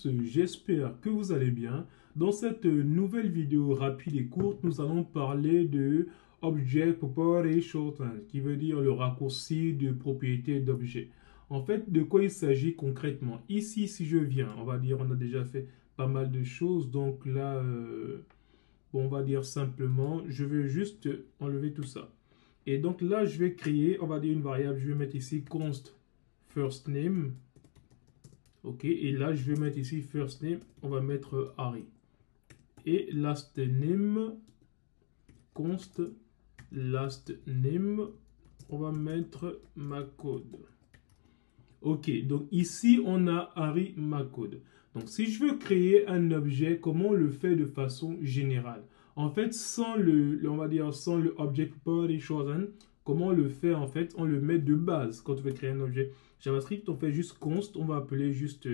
tous, j'espère que vous allez bien. Dans cette nouvelle vidéo rapide et courte, nous allons parler de Object Property Shorthand, qui veut dire le raccourci de propriété d'objet. En fait, de quoi il s'agit concrètement? Ici, si je viens, on va dire, on a déjà fait pas mal de choses, donc là, bon, on va dire simplement, je vais juste enlever tout ça. Et donc là, je vais créer, on va dire une variable, je vais mettre ici const first name. Ok, et là, je vais mettre ici first name, on va mettre Harry. Et last name, const last name, on va mettre McCode. Ok, donc ici, on a Harry McCode. Donc, si je veux créer un objet, comment on le fait de façon générale? En fait, sans on va dire, sans le Object Property Shorthand, comment on le fait? En fait, on le met de base quand on veut créer un objet JavaScript. On fait juste const, on va appeler juste,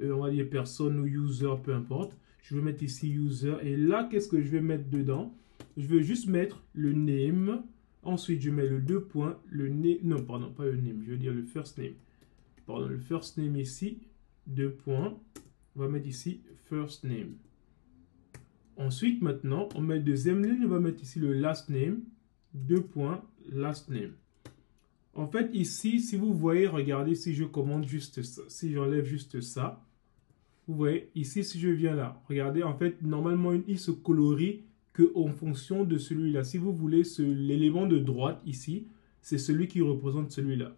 on va dire personne ou user, peu importe. Je vais mettre ici user. Et là, qu'est-ce que je vais mettre dedans? Je vais juste mettre le name. Ensuite, je mets le deux points, le name. Non, pardon, pas le name, je veux dire le first name. Pardon, le first name ici, deux points. On va mettre ici first name. Ensuite, maintenant, on met deuxième ligne, on va mettre ici le last name, deux points, last name. En fait, ici, si vous voyez, regardez, si je commande juste ça, si j'enlève juste ça, vous voyez, ici, si je viens là, regardez, en fait, normalement, il se colorie qu'en fonction de celui-là. Si vous voulez, l'élément de droite ici, c'est celui qui représente celui-là.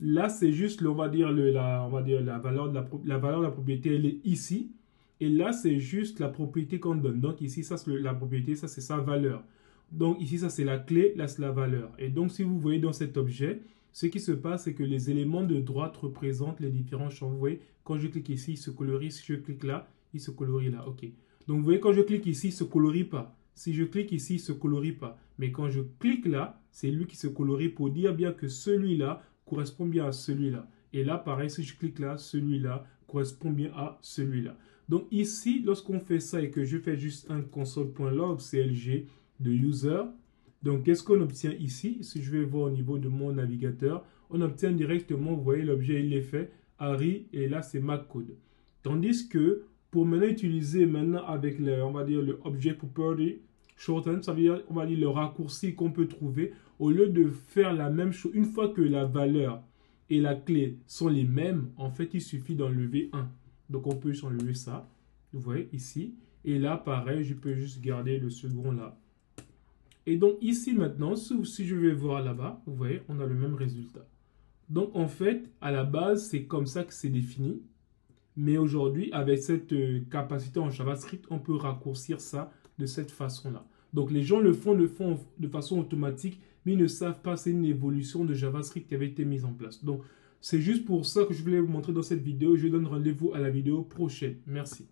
Là, c'est juste, on va dire, la valeur de la propriété, elle est ici. Et là, c'est juste la propriété qu'on donne. Donc ici, ça, c'est la propriété, ça, c'est sa valeur. Donc ici, ça, c'est la clé, là, c'est la valeur. Et donc, si vous voyez dans cet objet, ce qui se passe, c'est que les éléments de droite représentent les différents champs. Vous voyez, quand je clique ici, il se colorie. Si je clique là, il se colorie là. OK. Donc, vous voyez, quand je clique ici, il ne se colorie pas. Si je clique ici, il ne se colorie pas. Mais quand je clique là, c'est lui qui se colorie pour dire bien que celui-là correspond bien à celui-là. Et là, pareil, si je clique là, celui-là correspond bien à celui-là. Donc ici, lorsqu'on fait ça et que je fais juste un console.log CLG de user, donc qu'est-ce qu'on obtient ici? Si je vais voir au niveau de mon navigateur, on obtient directement, vous voyez, l'objet, il est fait, Harry, et là, c'est McCode. Tandis que pour maintenant utiliser maintenant avec, on va dire, le Object Property Shorthand, ça veut dire, on va dire, le raccourci qu'on peut trouver, au lieu de faire la même chose, une fois que la valeur et la clé sont les mêmes, en fait, il suffit d'enlever un. Donc, on peut juste enlever ça, vous voyez, ici. Et là, pareil, je peux juste garder le second là. Et donc, ici, maintenant, si je vais voir là-bas, vous voyez, on a le même résultat. Donc, en fait, à la base, c'est comme ça que c'est défini. Mais aujourd'hui, avec cette capacité en JavaScript, on peut raccourcir ça de cette façon-là. Donc, les gens le font de façon automatique, mais ils ne savent pas, c'est une évolution de JavaScript qui avait été mise en place. Donc, c'est juste pour ça que je voulais vous montrer dans cette vidéo. Je donne rendez-vous à la vidéo prochaine. Merci.